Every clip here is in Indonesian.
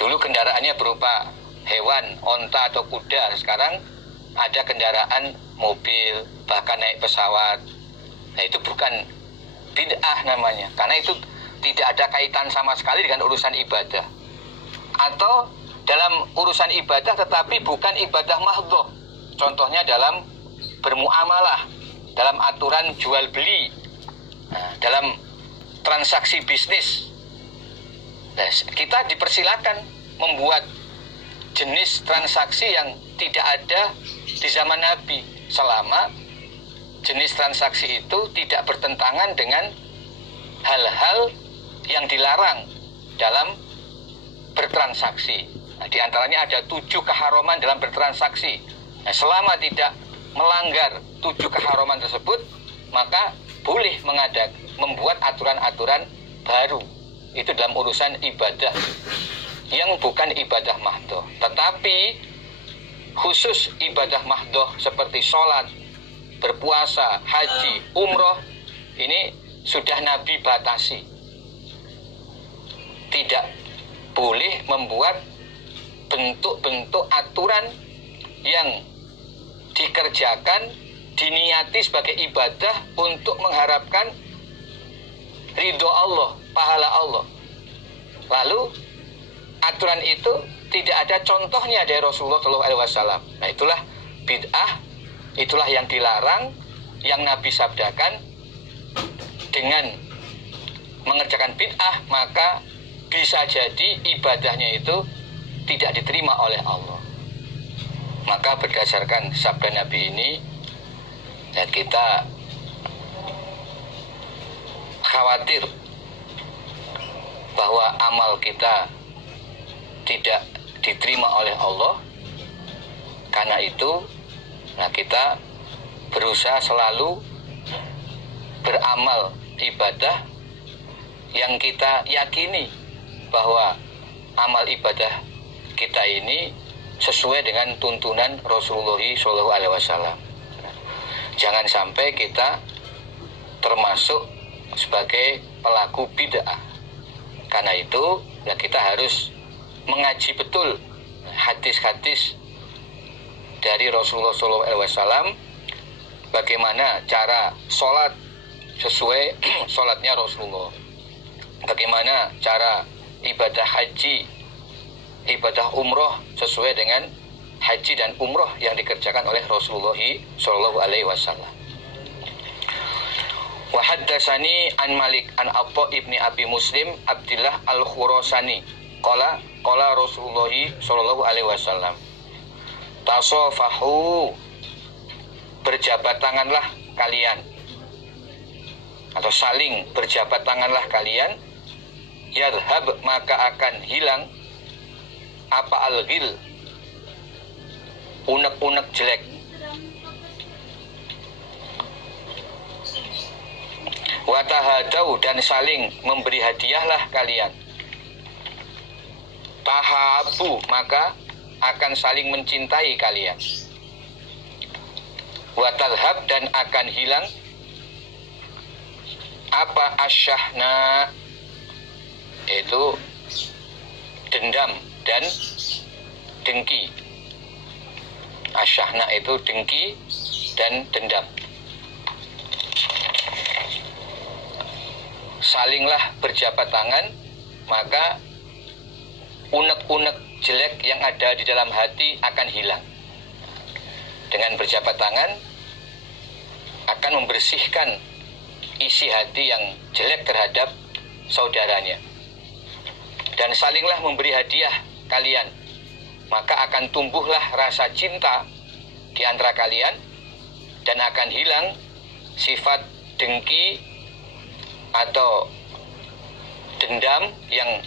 Dulu kendaraannya berupa hewan, onta atau kuda. Sekarang ada kendaraan mobil, bahkan naik pesawat. Nah, itu bukan bid'ah namanya, karena itu tidak ada kaitan sama sekali dengan urusan ibadah. Atau dalam urusan ibadah tetapi bukan ibadah mahdhah. Contohnya dalam bermuamalah, dalam aturan jual beli, dalam transaksi bisnis. Nah, kita dipersilakan membuat jenis transaksi yang tidak ada di zaman Nabi, selama jenis transaksi itu tidak bertentangan dengan hal-hal yang dilarang dalam bertransaksi. Nah, di antaranya ada 7 keharaman dalam bertransaksi. Nah, selama tidak melanggar 7 keharaman tersebut, maka boleh membuat aturan-aturan baru. Itu dalam urusan ibadah yang bukan ibadah mahdhah. Tetapi khusus ibadah mahdhah seperti sholat, berpuasa, haji, umroh, ini sudah Nabi batasi. Tidak boleh membuat bentuk-bentuk aturan yang dikerjakan, diniati sebagai ibadah untuk mengharapkan ridho Allah, pahala Allah. Lalu aturan itu tidak ada contohnya dari Rasulullah SAW. Nah, itulah bid'ah, itulah yang dilarang, yang Nabi sabdakan. Dengan mengerjakan bid'ah, maka bisa jadi ibadahnya itu tidak diterima oleh Allah. Maka berdasarkan sabda Nabi ini, ya, kita khawatir bahwa amal kita tidak diterima oleh Allah. Karena itu, nah, kita berusaha selalu beramal ibadah yang kita yakini bahwa amal ibadah kita ini sesuai dengan tuntunan Rasulullah SAW. Jangan sampai kita termasuk sebagai pelaku bid'ah. Karena itu, ya, kita harus mengaji betul hadis-hadis dari Rasulullah SAW, bagaimana cara sholat sesuai sholatnya Rasulullah, bagaimana cara ibadah haji, ibadah umroh sesuai dengan haji dan umroh yang dikerjakan oleh Rasulullah SAW. Wa haddatsani an Malik an Atha ibni Abi Muslim Abdillah al-Khurasani qala Rasulullah sallallahu alaihi wasallam, tasafahu, berjabat tanganlah kalian, atau saling berjabat tanganlah kalian, yadhhab, maka akan hilang apa al-ghil, unek-unek jelek. Watahadau, dan saling memberi hadiahlah kalian. Tahabu, maka akan saling mencintai kalian. Watalhab, dan akan hilang apa asyahna, itu dendam dan dengki. Asyahna itu dengki dan dendam. Salinglah berjabat tangan, maka unek-unek jelek yang ada di dalam hati akan hilang. Dengan berjabat tangan akan membersihkan isi hati yang jelek terhadap saudaranya. Dan salinglah memberi hadiah kalian, maka akan tumbuhlah rasa cinta di antara kalian, dan akan hilang sifat dengki atau dendam yang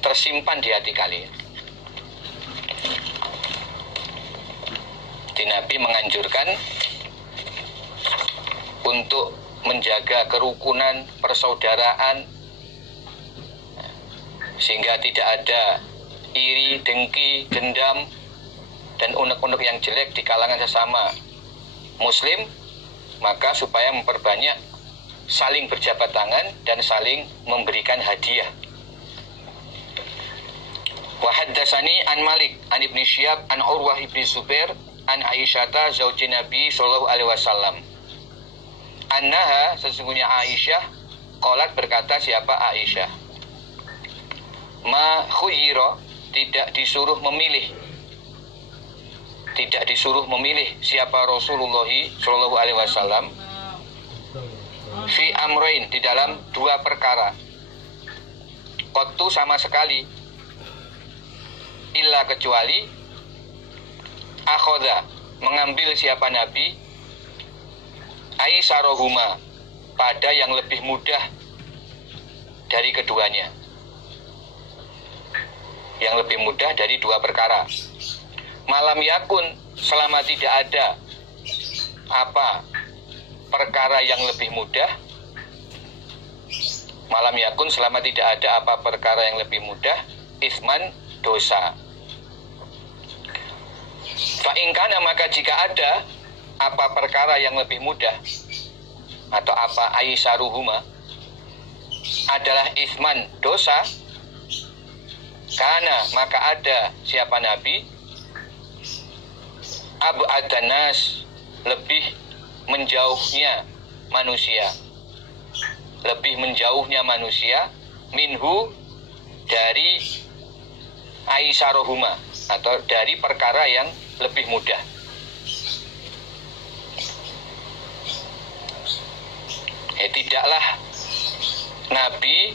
tersimpan di hati kalian. Nabi menganjurkan untuk menjaga kerukunan, persaudaraan, sehingga tidak ada iri, dengki, dendam, dan unek-unek yang jelek di kalangan sesama muslim. Maka supaya memperbanyak saling berjabat tangan dan saling memberikan hadiah. Wa haddatsani an Malik an Ibnu Syihab an Urwah ibn Zubair an Aisyata zaujin Nabi sallallahu alaihi wasallam. Annaha, sesungguhnya Aisyah, qalat, berkata siapa Aisyah, ma khuyira, tidak disuruh memilih, tidak disuruh memilih siapa Rasulullah sallallahu alaihi wasallam fi amrain, di dalam dua perkara, qattu, sama sekali, illa, kecuali, akhoda, mengambil siapa Nabi, aisarohuma, pada yang lebih mudah dari keduanya, yang lebih mudah dari dua perkara. Malam yakun, selama tidak ada apa perkara yang lebih mudah. Malam yakun, selama tidak ada apa perkara yang lebih mudah, isman, dosa. Fa'ingkana, maka jika ada apa perkara yang lebih mudah, atau apa aisaruhuma, adalah isman, dosa, karena maka ada siapa Nabi, abu adanas, lebih menjauhnya manusia, lebih menjauhnya manusia, minhu, dari aisarohuma, atau dari perkara yang lebih mudah. Tidaklah Nabi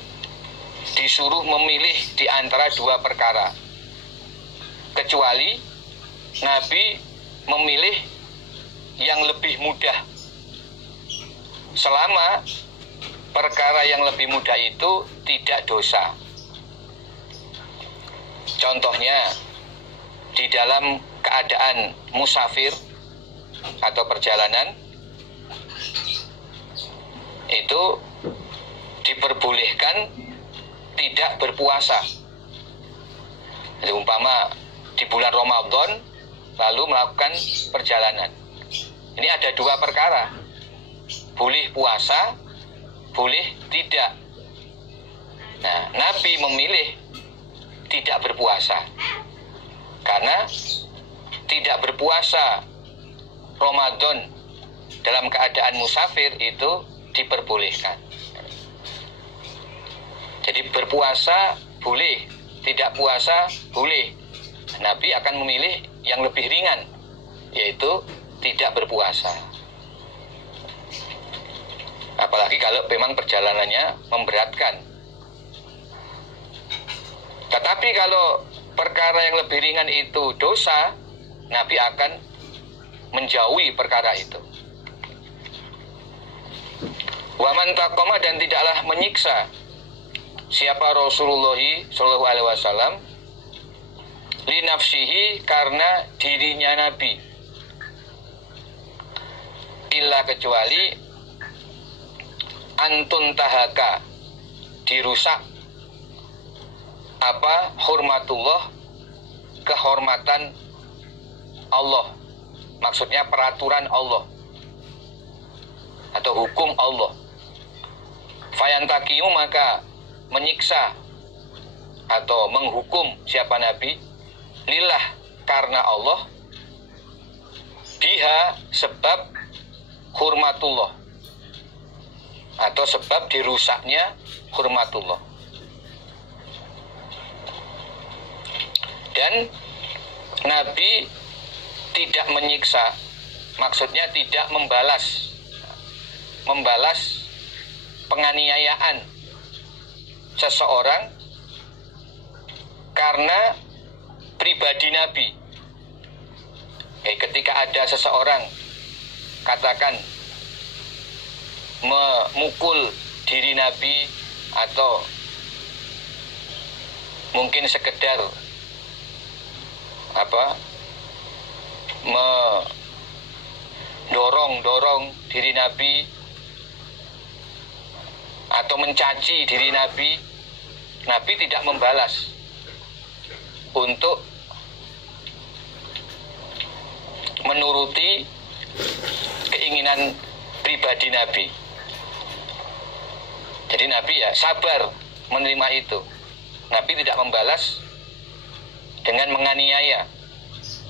disuruh memilih di antara dua perkara, kecuali Nabi memilih yang lebih mudah, selama perkara yang lebih mudah itu tidak dosa. Contohnya, di dalam keadaan musafir atau perjalanan, itu diperbolehkan tidak berpuasa. Jadi umpama di bulan Ramadan lalu melakukan perjalanan, ini ada dua perkara, boleh puasa, boleh tidak. Nah, Nabi memilih tidak berpuasa, karena tidak berpuasa Ramadan dalam keadaan musafir itu diperbolehkan. Jadi berpuasa boleh, tidak puasa boleh. Nabi akan memilih yang lebih ringan, yaitu tidak berpuasa. Apalagi kalau memang perjalanannya memberatkan. Tetapi kalau perkara yang lebih ringan itu dosa, Nabi akan menjauhi perkara itu. Wa man taqama, dan tidaklah menyiksa siapa Rasulullah sallallahu alaihi wasallam li nafsihi, karena dirinya Nabi, illa, kecuali antun tahaka, dirusak apa hurmatullah, kehormatan Allah, maksudnya peraturan Allah atau hukum Allah. Fayantakiu, maka menyiksa atau menghukum siapa Nabi, lillah, karena Allah, biha, sebab hurmatullah, atau sebab dirusaknya hurmatullah. Dan Nabi tidak menyiksa, maksudnya tidak membalas penganiayaan seseorang karena pribadi Nabi. Ketika ada seseorang katakan memukul diri Nabi, atau mungkin sekedar mendorong diri Nabi, atau mencaci diri Nabi, Nabi tidak membalas untuk menuruti keinginan pribadi Nabi. Jadi Nabi ya sabar menerima itu. Nabi tidak membalas dengan menganiaya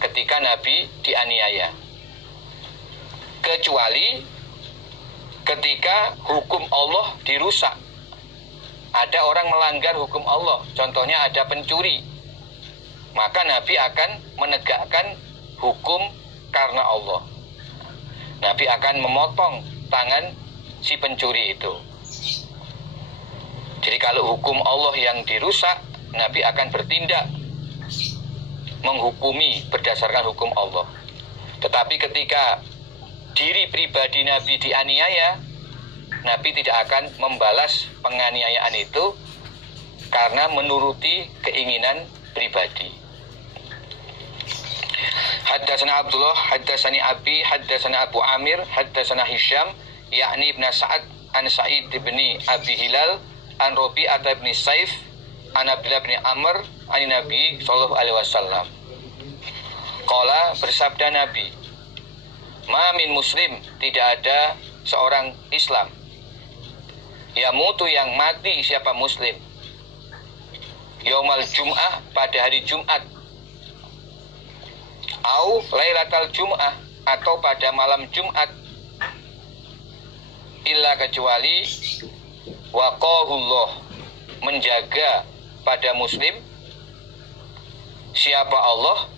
ketika Nabi dianiaya, kecuali ketika hukum Allah dirusak. Ada orang melanggar hukum Allah, contohnya ada pencuri, maka Nabi akan menegakkan hukum karena Allah. Nabi akan memotong tangan si pencuri itu. Jadi kalau hukum Allah yang dirusak, Nabi akan bertindak menghukumi berdasarkan hukum Allah. Tetapi ketika diri pribadi Nabi dianiaya, Nabi tidak akan membalas penganiayaan itu karena menuruti keinginan pribadi. Haddatsana Abdullah, haddatsani Abi, haddatsana Abu Amir, haddatsana Hisham, yakni Ibn Sa'ad an Sa'id bin Abi Hilal, an Rabi'ah bin Saif, an Abdullah bin Amr, an Nabi sallallahu alaihi wasallam. Qala, bersabda Nabi, ma min muslim, tidak ada seorang Islam, yamutu yang mati siapa muslim, yaumal jum'ah, pada hari Jumat, au lailatal jum'ah, atau pada malam Jumat, illa kecuali waqahullah, menjaga pada muslim siapa Allah,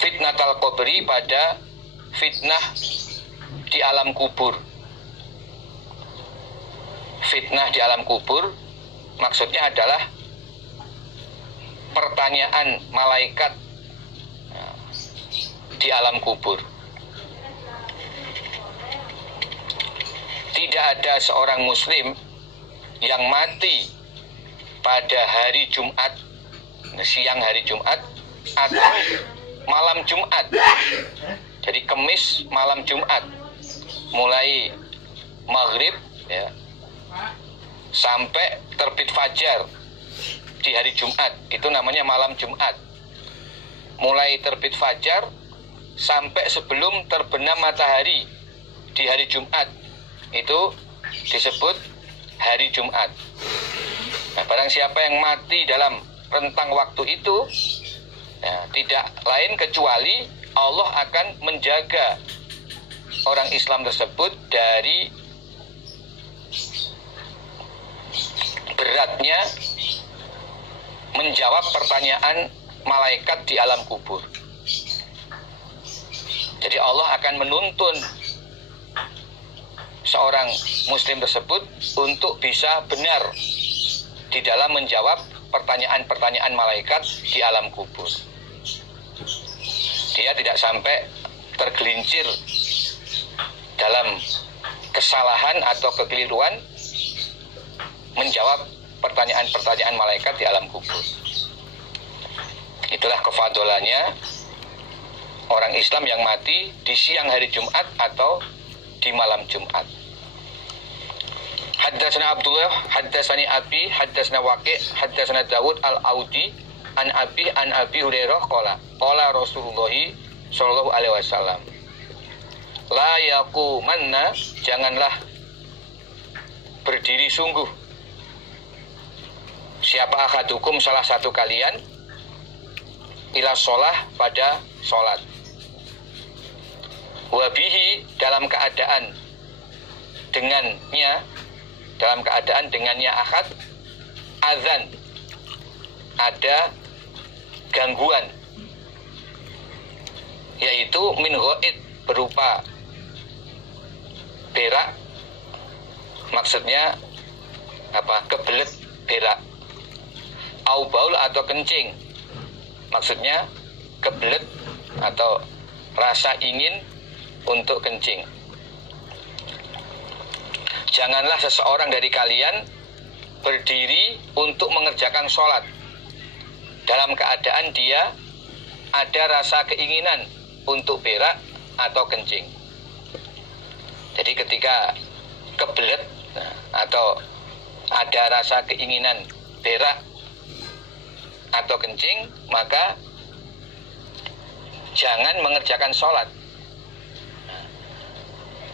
fitnatal qabri, pada fitnah di alam kubur. Fitnah di alam kubur maksudnya adalah pertanyaan malaikat di alam kubur. Tidak ada seorang muslim yang mati pada hari Jumat, siang hari Jumat, atau malam Jumat. Jadi Kemis malam Jumat, mulai maghrib ya, sampai terbit fajar di hari Jumat, itu namanya malam Jumat. Mulai terbit fajar sampai sebelum terbenam matahari di hari Jumat, itu disebut hari Jumat. Nah, barang siapa yang mati dalam rentang waktu itu, ya, tidak lain kecuali Allah akan menjaga orang Islam tersebut dari beratnya menjawab pertanyaan malaikat di alam kubur. Jadi Allah akan menuntun seorang muslim tersebut untuk bisa benar di dalam menjawab pertanyaan-pertanyaan malaikat di alam kubur. Dia tidak sampai tergelincir dalam kesalahan atau kekeliruan menjawab pertanyaan-pertanyaan malaikat di alam kubur. Itulah kefadolannya orang Islam yang mati di siang hari Jumat atau di malam Jumat. Haddatsana Abdullah, haddatsani Abi, haddatsana Waqi', haddatsana Dawud al-Audi, an Abi Hurairah qala, qala Rasulullah sallallahu alaihi wasallam, la yaqumanna, janganlah berdiri sungguh siapa ahadukum, salah satu kalian, ila sholah, pada sholat, wabihi, dalam keadaan dengannya ahad, azan, ada gangguan, yaitu min ghaid, berupa berak, maksudnya apa? Kebelet berak, au baul, atau kencing, maksudnya kebelet atau rasa ingin untuk kencing. Janganlah seseorang dari kalian berdiri untuk mengerjakan sholat dalam keadaan dia ada rasa keinginan untuk berak atau kencing. Jadi ketika kebelet atau ada rasa keinginan berak atau kencing, maka jangan mengerjakan sholat.